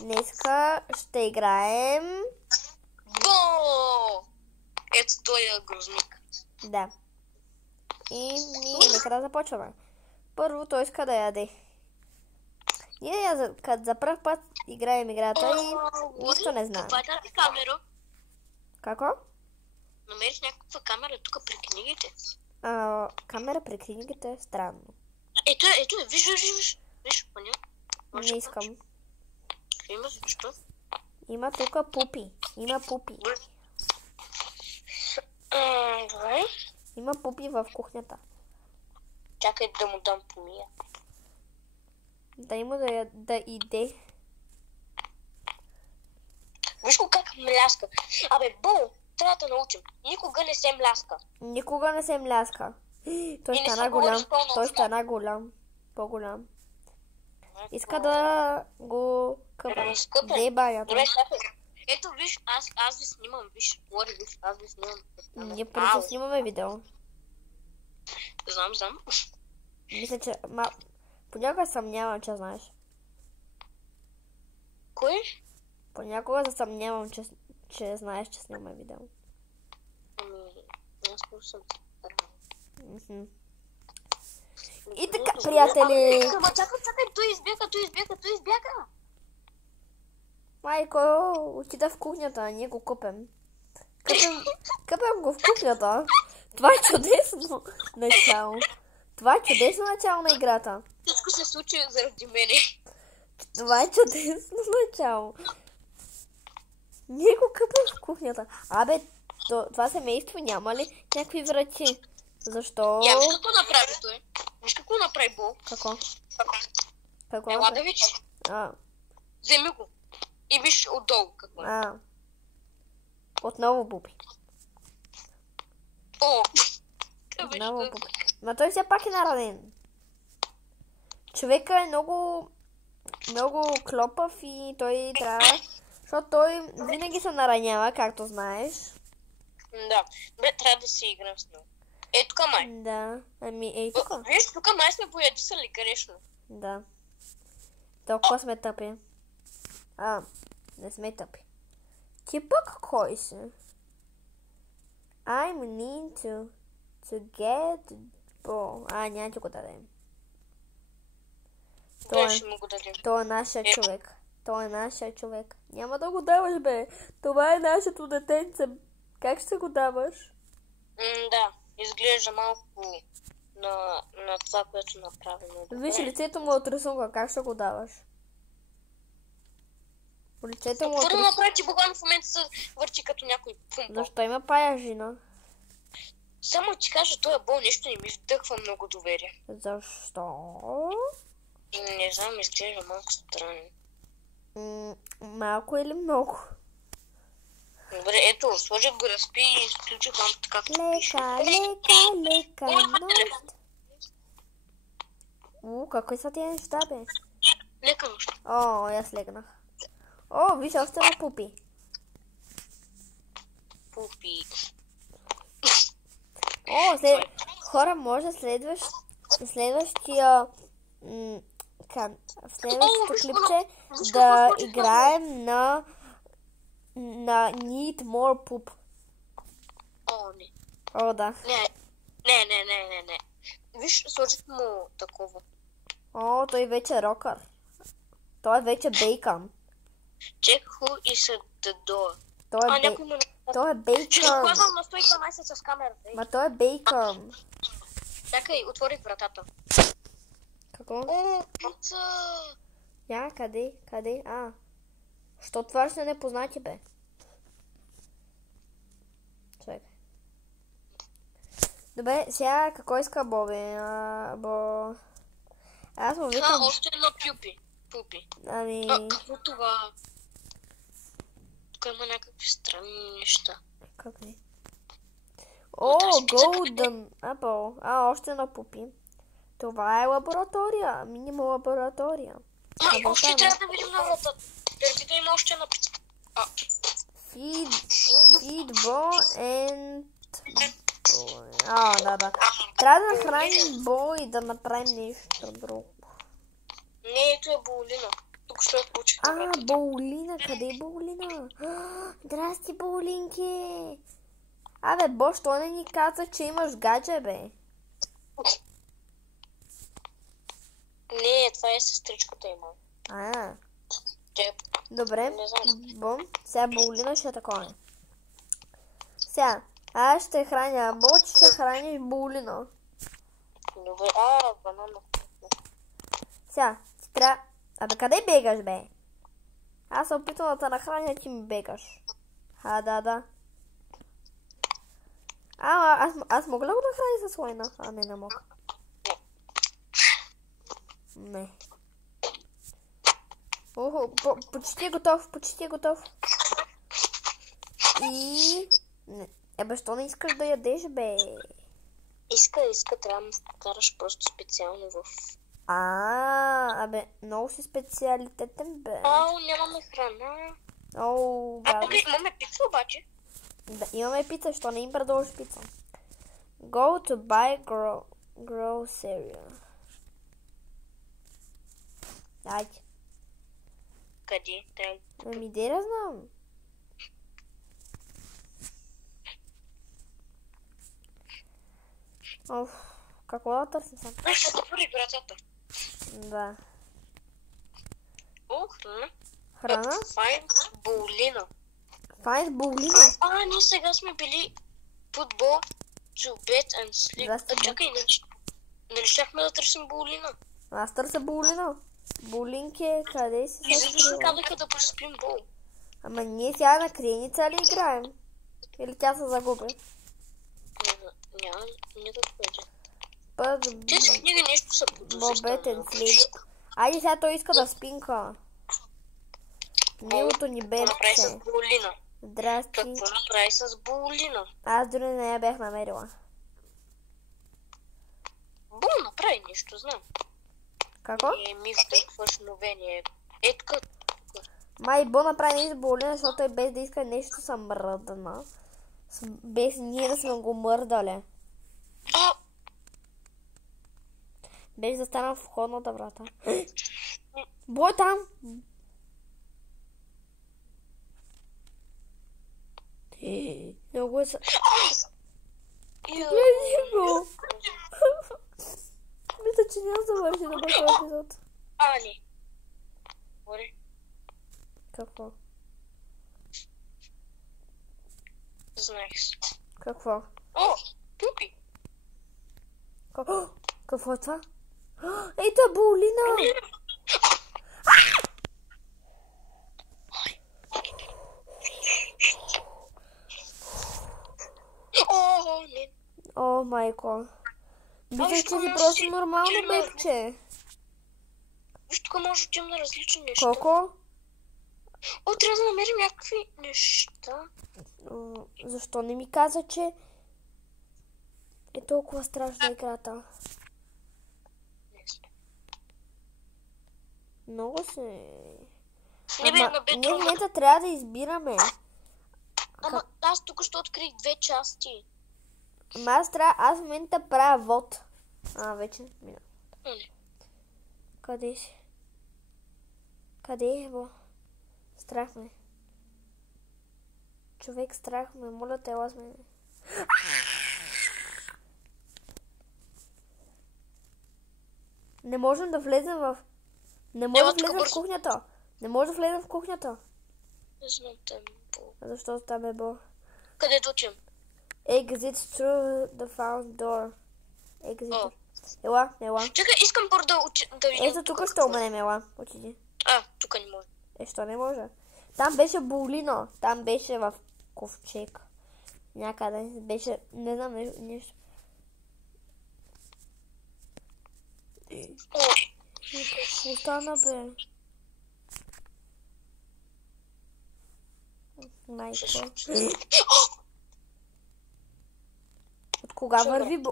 Днеска ще играем... Бо! Ето той е грозник. Да. И нека да започваме. Първо той иска да яде. Ние като за пръв път играем играта и нищо не знаем. Каква е тази камера? Какво? Намериш някаква камера тук при книгите. Камера при книгите е странно. Ето, виж. Виж, поня. Не искам. Има защо? Има тук пупи. Има пупи. Добре. Има пупи в кухнята. Чакай да му дам помия. Дай му да иде. Виж го как мляска. Абе, Бо, трябва да научим. Никога не се мляска. Никога не се мляска. Той стана голям. Той стана голям. По-голям. Иска да го къпа. Де банята. Добре, чакай. Ето виж, аз ви снимам. Виж, виж, аз ви снимам. Ние просто снимаме видео. Знам. Мисля, че... Понякога съмнявам, че знаеш. Кой? Понякога се съмнявам, че знаеш, че снимаме видео. Аз просто съм И така, приятели! Чакай, той избяга. Майко, отида в кухнята, ние го купем. Къпем го в кухнята. Това е чудесно начало. Това е чудесно начало на играта. Всичко се случи заради мене. Това е чудесно начало. Ние го къпем в кухнята. Абе, това семейство няма ли някакви врати? Защо? Виж какво направи той. Виж какво направи Бо. Какво? Ела да видиш. Вземи го. И виж отдолу какво е. Отново буби. Отново буби. Но той все пак е наранен. Човека е много клопав и той трябва... Защото той винаги се наранява, както знаеш. Да. Добре, трябва да си играем с него. Ей, тук май. Да. Ей тук. Виж, тук май сме боядисали грешно. Да. Толкова сме тъпи. Не сме тъпи. Ти пък кой си? I'm need to get ball. Няма ти го дадем. Той е нашия човек. Той е нашия човек. Няма да го даваш, бе. Това е нашето детенце. Как ще го даваш? Да, изглежда малко на това, което направим. Виж, лицето му от рисунка. Как ще го даваш? Лицето му от рисунка. Направи, че Богдан в момента се върти като някой пумпа. Защо има паяжина? Само ти кажа, той е Бо, нещо не ми вдъхва много доверие. Защо? Не знам, изглежда малко странно. Малко или много? Добре, ето, сложих го, разпи и изключих лампата, както пише. Лека нощ. Какви са тия неща, бе? Лека нощ. Аз легнах. Виж, още на пупи. Пупи. Хора, може следващия... в следващото клипче да играем на Need More Poop. Не. Да. Не. Виж, сложих му такова. Той вече е рокър. Той е вече бейкън. Check who is the door. Той е бейкън. Ще изхлазвам на 112 с камерата. Ма той е бейкън. Чакай, отворих вратата. Какво? Пица! Къде? Що това ще не познати, бе? Чакай. Добре, сега какво иска Боби? Аз му викам... още едно пупи. Какво това? Тук има някакви странни неща. Как не? Golden Apple. Още едно пупи. Това е лаборатория. Минимум лаборатория. Още трябва да видим на вратата. Преди да има още една пица. Feed Bo and... Да. Трябва да нахраним Бо и да направим нещо друго. Не, ето е Болина. Тук ще получи. Боулина, къде е Боулина? Здрасти, Боулинки! Абе, Бо, що не ни каза, че имаш гадже, бе? Не, това е сестричката има. Добре, Не знам. Бо, сега Боулина ще е такова. Сега, аз ще храня Бо, че ще храниш Боулина. Добре, банана. Сега, ти трябва... Абе, къде бегаш, бе? Аз се опитвам да те нахраня, ти ми бегаш. Да. Аз мога ли го нахраня с лайна? Не мога. Не. Почти е готов. И... Не. Що не искаш да ядеш, бе? Иска, трябва да вкараш просто специално в... Много си специалитетен, бе. Нямаме храна. Тук имаме пица обаче. Да, имаме пица, що не им предложиш пица? Go to buy grocery. Айде. Къде? Де да знам. Какво да търсим сега? Ще отвори вратата. Да. Храна? Файн Боулина. Ние сега сме били футбол, to bed and sleep. Чакай, нали щяхме да търсим Боулина? Аз търся Боулина. Боулинки, къде си? И защо се казаха да поспим Бол? Ама ние сега на криеница ли играем? Или тя се загуби? Няма да бъде. Те с книга нещо са Бобетен след. Айде сега той иска да спинка. Милото ни бебче. Направи с Боулина. Здрасти. Какво направи с Боулина? Аз дори не я бях намерила. Бол направи нещо, знам. Какво? Вдъхвашновение. Така. Май Бо направи нещо с Боулина, защото той без да иска нещо са мръдна. Без ние да сме го мърдали. Без да стана в входната врата. Бо е там! Много е са... Гледай го! Мисля, че няма да завърши добър този епизод. Не. Говори. Какво? Знаех си. Какво? Пупи. Какво е това? Ето е Боулина! Не. Майко. Мисля, че си просто нормално бебче. Виж, тук може да отидем на различни неща. Колко? Трябва да намерим някакви неща. Защо не ми каза, че е толкова страшна играта? Много се... Ние в момента трябва да избираме. Аз тук ще открих 2 части. Аз в момента правя вод. Вече мина. Къде си? Къде е, Бо? Страх ме. Човек, страх ме. Моля те, лаз ме. Не можем да влезем в... Не може да влезем в кухнята. Не може да влезем в кухнята. Не знам там, Бо. Защо там е, Бо? Къде да учим? Exit through the front door. Exit. Ела. Чакай, искам първо да видим. Ето тук ще умрем, ела. Отиди. Тук не може. Що не може? Там беше Боулина. Там беше в ковчег. Някъде беше... Не знам нещо. Остана, бе. Майко.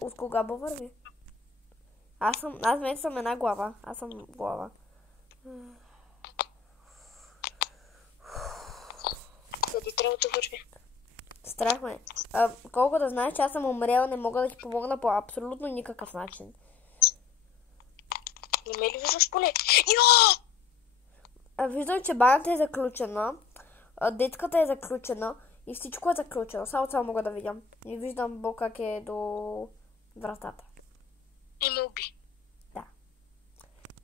От кога върви? Аз мен съм една глава. Аз съм глава. Къде трябва да върви? Страх ме. Колко да знаеш, че аз съм умрела, не мога да ти помогна по абсолютно никакъв начин. Не ме ли виждаш поне? виждам, че банята е заключена, детката е заключена и всичко е заключено. Само това мога да видям. И виждам Бог как е до вратата. И ме уби. Да.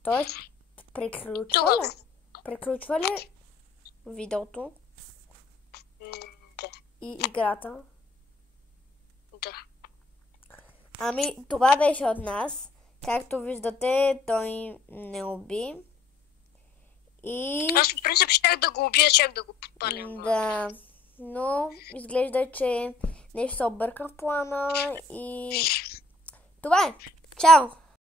Тоест, приключва ли видеото? Да. И играта? Да. Ами, това беше от нас. Както виждате, той не уби. И... Аз по принцип щях да го убия, щях да го подпалям. Да, но изглежда, че нещо се обърка в плана и... Това е. Чао!